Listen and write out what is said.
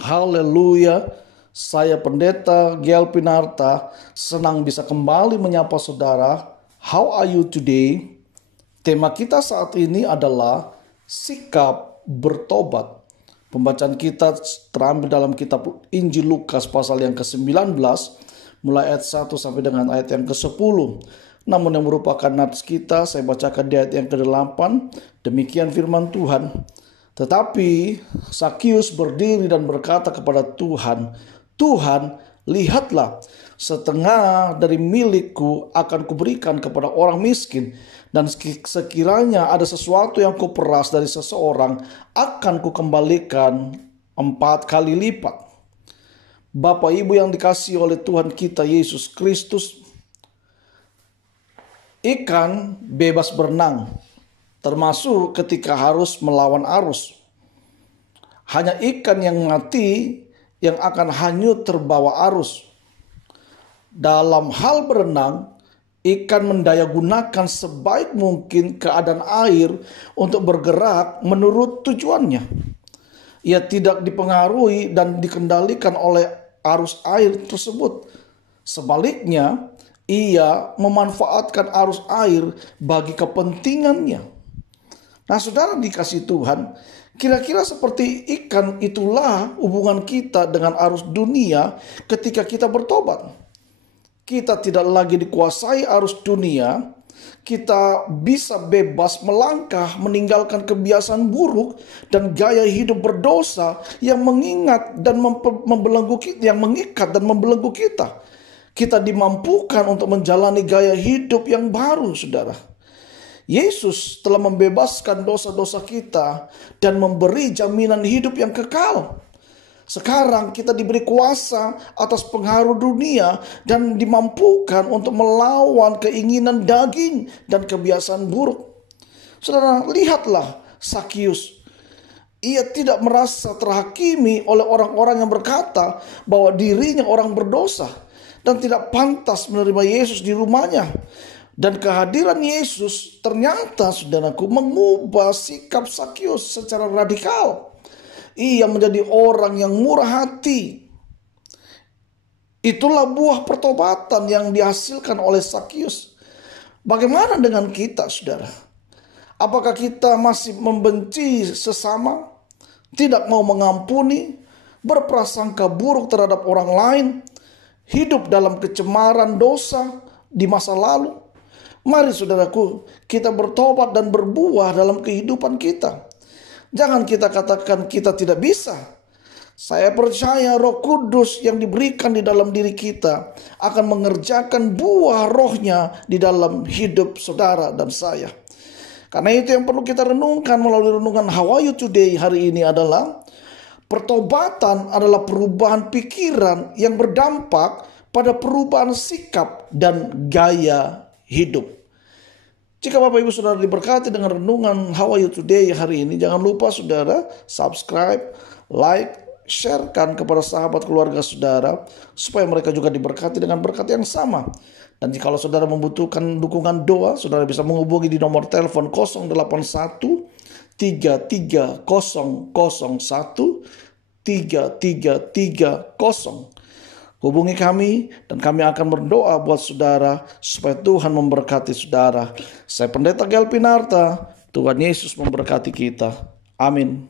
Haleluya. Saya Pendeta Gel Pinarta, senang bisa kembali menyapa saudara. How are you today? Tema kita saat ini adalah sikap bertobat. Pembacaan kita terambil dalam kitab Injil Lukas pasal yang ke-19, mulai ayat 1 sampai dengan ayat yang ke-10. Namun yang merupakan nats kita, saya bacakan di ayat yang ke-8. Demikian firman Tuhan. Tetapi Sakius berdiri dan berkata kepada Tuhan, Tuhan, lihatlah, setengah dari milikku akan kuberikan kepada orang miskin, dan sekiranya ada sesuatu yang kuperas dari seseorang, akan kukembalikan 4 kali lipat. Bapak Ibu yang dikasihi oleh Tuhan kita Yesus Kristus, ikan bebas berenang, termasuk ketika harus melawan arus. Hanya ikan yang mati yang akan hanyut terbawa arus. Dalam hal berenang, ikan mendayagunakan sebaik mungkin keadaan air untuk bergerak menurut tujuannya. Ia tidak dipengaruhi dan dikendalikan oleh arus air tersebut. Sebaliknya, ia memanfaatkan arus air bagi kepentingannya. Nah, saudara dikasih Tuhan, kira-kira seperti ikan itulah hubungan kita dengan arus dunia ketika kita bertobat. Kita tidak lagi dikuasai arus dunia. Kita bisa bebas melangkah meninggalkan kebiasaan buruk dan gaya hidup berdosa yang mengikat dan membelenggu kita. Kita dimampukan untuk menjalani gaya hidup yang baru, saudara. Yesus telah membebaskan dosa-dosa kita dan memberi jaminan hidup yang kekal. Sekarang kita diberi kuasa atas pengaruh dunia dan dimampukan untuk melawan keinginan daging dan kebiasaan buruk. Saudara, lihatlah Sakius. Ia tidak merasa terhakimi oleh orang-orang yang berkata bahwa dirinya orang berdosa dan tidak pantas menerima Yesus di rumahnya. Dan kehadiran Yesus ternyata, saudaraku, mengubah sikap Sakius secara radikal. Ia menjadi orang yang murah hati. Itulah buah pertobatan yang dihasilkan oleh Sakius. Bagaimana dengan kita, saudara? Apakah kita masih membenci sesama, tidak mau mengampuni, berprasangka buruk terhadap orang lain, hidup dalam kecemaran dosa di masa lalu? Mari saudaraku, kita bertobat dan berbuah dalam kehidupan kita. Jangan kita katakan kita tidak bisa. Saya percaya Roh Kudus yang diberikan di dalam diri kita akan mengerjakan buah rohnya di dalam hidup saudara dan saya. Karena itu yang perlu kita renungkan melalui renungan How Are You Today hari ini adalah pertobatan adalah perubahan pikiran yang berdampak pada perubahan sikap dan gaya hidup. Jika Bapak Ibu Saudara diberkati dengan renungan How Are You Today hari ini, jangan lupa saudara subscribe, like, sharekan kepada sahabat keluarga saudara supaya mereka juga diberkati dengan berkat yang sama. Dan jika saudara membutuhkan dukungan doa, saudara bisa menghubungi di nomor telepon 081 33001 3330. Hubungi kami dan kami akan berdoa buat saudara supaya Tuhan memberkati saudara. Saya Pendeta Gel Pinarta, Tuhan Yesus memberkati kita. Amin.